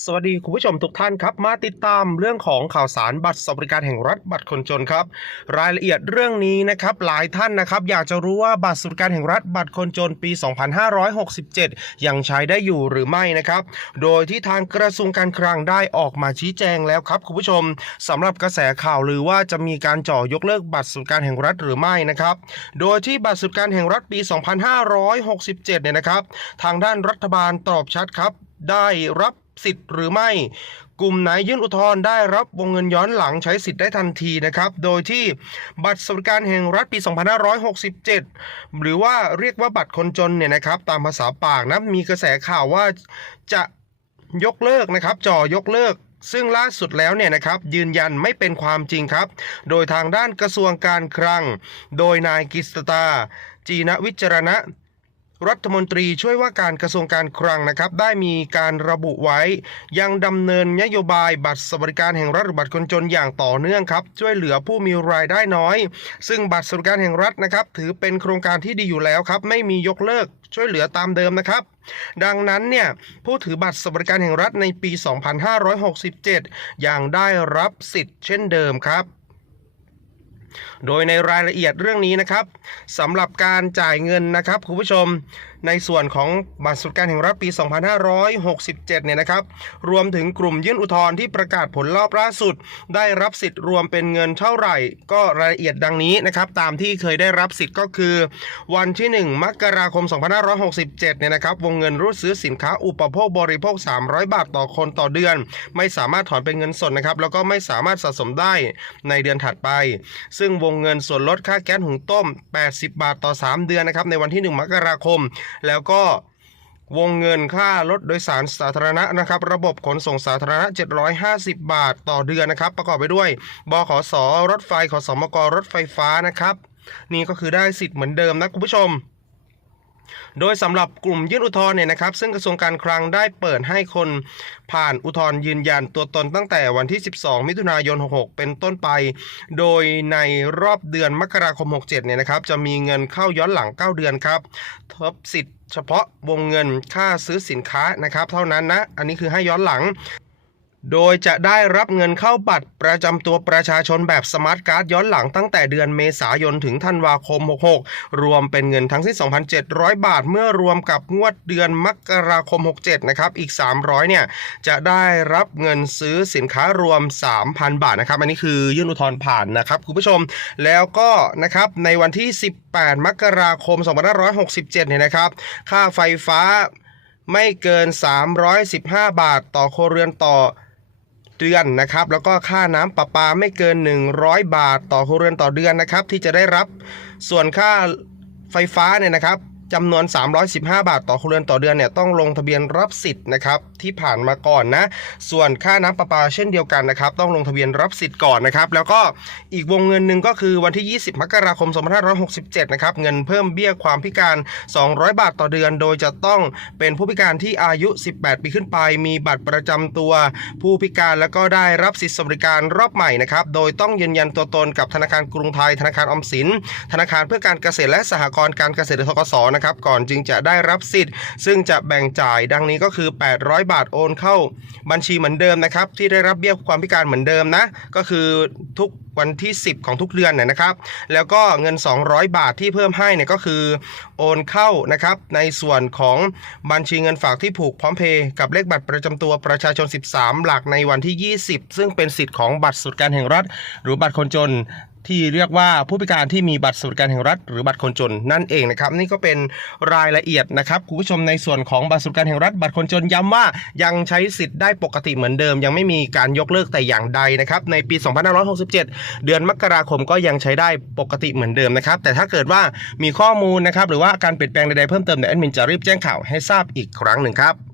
สวัสดีคุณผู้ชมทุกท่านครับมาติดตามเรื่องของข่าวสารบัตรสวัสดิการแห่งรัฐบัตรคนจนครับ รายละเอียดเรื่องนี้นะครับหลายท่านนะครับอยากจะรู้ว่าบัตรสวัสดิการแห่งรัฐบัตรคนจนปี 2567 ยังใช้ได้อยู่หรือไม่นะครับ โดยที่ทางกระทรวงการคลังได้ออกมาชี้แจงแล้วครับคุณผู้ชมสำหรับกระแสข่าวหรือว่าจะมีการจ่อยกเลิกบัตรสวัสดิการแห่งรัฐหรือไม่นะครับโดยที่บัตรสวัสดิการแห่งรัฐปี 2567 เนี่ยนะครับ ทางด้านรัฐบาลตอบชัดครับได้รับ สิทธิ์หรือไม่ กลุ่มไหนยื่นอุทธรณ์ได้รับวงเงินย้อนหลังใช้สิทธิ์ได้ทันทีนะครับ โดยที่บัตรสวัสดิการแห่งรัฐปี 2567 หรือว่าเรียกว่าบัตรคนจนเนี่ยนะครับ ตามภาษาปากนะมีกระแสข่าวว่าจะยกเลิกนะครับจ่อยกเลิกซึ่งล่าสุดแล้วเนี่ยนะครับยืนยันไม่เป็นความจริงครับ โดยทางด้านกระทรวงการคลัง โดยนายกิษตาจีนวิจารณะ รัฐมนตรีช่วยว่าการกระทรวงการคลังนะครับ ได้มีการระบุไว้ ยังดำเนินนโยบายบัตรสวัสดิการแห่งรัฐหรือบัตรคนจนอย่างต่อเนื่องครับช่วยเหลือผู้มีรายได้น้อย ซึ่งบัตรสวัสดิการแห่งรัฐนะครับ ถือเป็นโครงการที่ดีอยู่แล้วครับ ไม่มียกเลิกช่วยเหลือตามเดิมนะครับ ดังนั้นเนี่ยผู้ถือบัตรสวัสดิการแห่งรัฐในปี 2567 ยังได้รับสิทธิ์เช่นเดิมครับ โดยในรายละเอียดเรื่องนี้นะครับสำหรับการจ่ายเงินนะครับคุณผู้ชมในส่วนของบัตรสวัสดิการแห่งรัฐปี 2567 เนี่ยนะครับ รวมถึงกลุ่มยื่นอุทธรณ์ที่ประกาศผลรอบล่าสุด ได้รับสิทธิ์รวมเป็นเงินเท่าไหร่ ก็รายละเอียดดังนี้นะครับ ตามที่เคยได้รับสิทธิ์ก็คือ วันที่ 1 มกราคม 2567 เนี่ยนะครับ วงเงินรูดซื้อสินค้าอุปโภคบริโภค 300 บาทต่อคนต่อเดือน ไม่สามารถถอนเป็นเงินสดนะครับ แล้วก็ไม่สามารถสะสมได้ในเดือนถัดไป ซึ่งวงงเงินส่วนลดค่าแก๊สหุงต้ม 80 บาทต่อ 3 เดือนนะครับในวันที่ 1 มกราคม แล้วก็วงเงินค่ารถโดยสารสาธารณะนะครับ ระบบขนส่งสาธารณะ 750 บาทต่อเดือนนะครับ ประกอบไปด้วย บขสรถไฟขสมกรถไฟฟ้านะครับ นี่ก็คือได้สิทธิ์เหมือนเดิมนะคุณผู้ชม โดยสำหรับกลุ่มยื่นอุทธรณ์เนี่ยนะครับ ซึ่งกระทรวงการคลังได้เปิดให้คนผ่านอุทธรณ์ยืนยันตัวตนตั้งแต่วันที่ 12 มิถุนายน 66 เป็นต้นไป โดยในรอบเดือนมกราคม 67 เนี่ยนะครับ จะมีเงินเข้าย้อนหลัง 9 เดือนครับทบสิทธิ์เฉพาะวงเงินค่าซื้อสินค้านะครับ เท่านั้นนะ อันนี้คือให้ย้อนหลัง โดยจะได้รับเงินเข้าบัตรประจำตัวประชาชนแบบสมาร์ทการ์ดย้อนหลังตั้งแต่เดือนเมษายนถึงธันวาคม 66 รวมเป็นเงินทั้งสิ้น 2,700 บาท เมื่อรวมกับงวดเดือนมกราคม 67 นะครับ อีก 300 เนี่ย จะได้รับเงินซื้อสินค้ารวม 3,000 บาทนะครับ อันนี้คือยื่นอุทธรณ์ผ่านนะครับ คุณผู้ชม แล้วก็นะครับ ในวันที่ 18 มกราคม 2567 เนี่ยนะครับ ค่าไฟฟ้าไม่เกิน 315 บาทต่อครัวเรือนต่อ เดือนนะครับแล้วก็ค่าน้ำประปาไม่เกิน 100 บาท ต่อครัวเรือนต่อเดือนนะครับที่จะได้รับส่วนค่าไฟฟ้าเนี่ยนะครับ จำนวน 315 บาทต่อครัวเรือนต่อเดือนเนี่ยต้องลงทะเบียนรับสิทธิ์นะครับที่ผ่านมาก่อนนะ ส่วนค่าน้ำประปาเช่นเดียวกันนะครับ ต้องลงทะเบียนรับสิทธิ์ก่อนนะครับ แล้วก็อีกวงเงินหนึ่งก็คือวันที่ 20 มกราคม 2567 นะครับ เงินเพิ่มเบี้ยความพิการ 200 บาทต่อเดือน โดยจะต้องเป็นผู้พิการที่อายุ 18 ปีขึ้นไป มีบัตรประจำตัวผู้พิการแล้วก็ได้รับสิทธิสวัสดิการรอบใหม่นะครับ โดยต้องยืนยันตัวตนกับธนาคารกรุงไทย ธนาคารออมสิน ธนาคารเพื่อการเกษตรและสหกรณ์การเกษตรหรือธกสนะครับก่อนจึงจะได้รับสิทธิ์ ซึ่งจะแบ่งจ่ายดังนี้ก็คือ 800 บาทโอนเข้าบัญชีเหมือนเดิมนะครับที่ได้รับเบี้ยความพิการเหมือนเดิมนะก็คือทุกวันที่ 10 ของทุกเดือนเนี่ยนะครับ แล้วก็เงิน 200 บาทที่เพิ่มให้เนี่ยก็คือโอนเข้านะครับในส่วนของบัญชีเงินฝากที่ผูกพร้อมเพย์กับเลขบัตรประจำตัวประชาชน 13 หลักในวันที่ 20 ซึ่งเป็นสิทธิ์ของบัตรสวัสดิการแห่งรัฐ หรือบัตรคนจน ที่เรียกว่าผู้พิการที่มีบัตรสวัสดิการแห่งรัฐ หรือบัตรคนจนนั่นเองนะครับ นี่ก็เป็นรายละเอียดนะครับคุณผู้ชมในส่วนของบัตรสวัสดิการแห่งรัฐ บัตรคนจนย้ำว่ายังใช้สิทธิ์ได้ปกติเหมือนเดิม ยังไม่มีการยกเลิกแต่อย่างใดนะครับในปี 2567 เดือนมกราคมก็ยังใช้ได้ปกติเหมือนเดิมนะครับแต่ถ้าเกิดว่ามีข้อมูลนะครับหรือว่าการเปลี่ยนแปลงใดๆเพิ่มเติมเดี๋ยวแอดมินจะรีบแจ้งข่าวให้ทราบอีกครั้งหนึ่งครับ